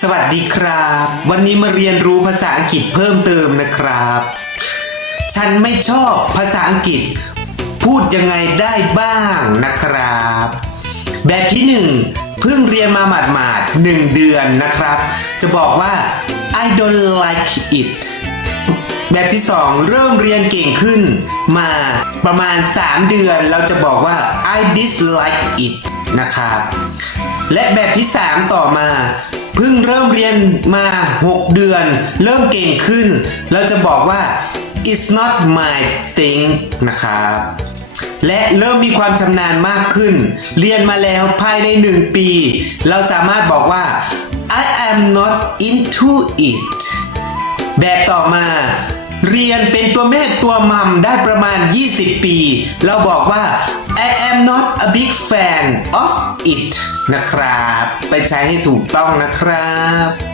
สวัสดีครับ วันนี้มาเรียนรู้ภาษาอังกฤษเพิ่มเติมนะครับ ฉันไม่ชอบภาษาอังกฤษ พูดยังไงได้บ้างนะครับ แบบที่หนึ่งเพิ่งเรียนมาหมาดๆหนึ่งเดือนนะครับ จะบอกว่า I don't like it แบบที่สองเริ่มเรียนเก่งขึ้นมาประมาณ 3 เดือน เราจะบอกว่า I dislike it นะครับ และแบบที่ 3 ต่อมา เพิ่งเริ่มเรียนมา 6 เดือน เริ่มเก่งขึ้น เราจะบอกว่า it's not my thing นะครับและเริ่มมีความชำนาญมากขึ้น เรียนมาแล้วภายใน 1 ปี เราสามารถบอกว่า I am not into it แบบต่อมา เรียนเป็นตัวแม่ตัวมัมได้ประมาณ 20 ปี เราบอกว่า am not a big fan of it นะครับ ไปใช้ให้ถูกต้องนะครับ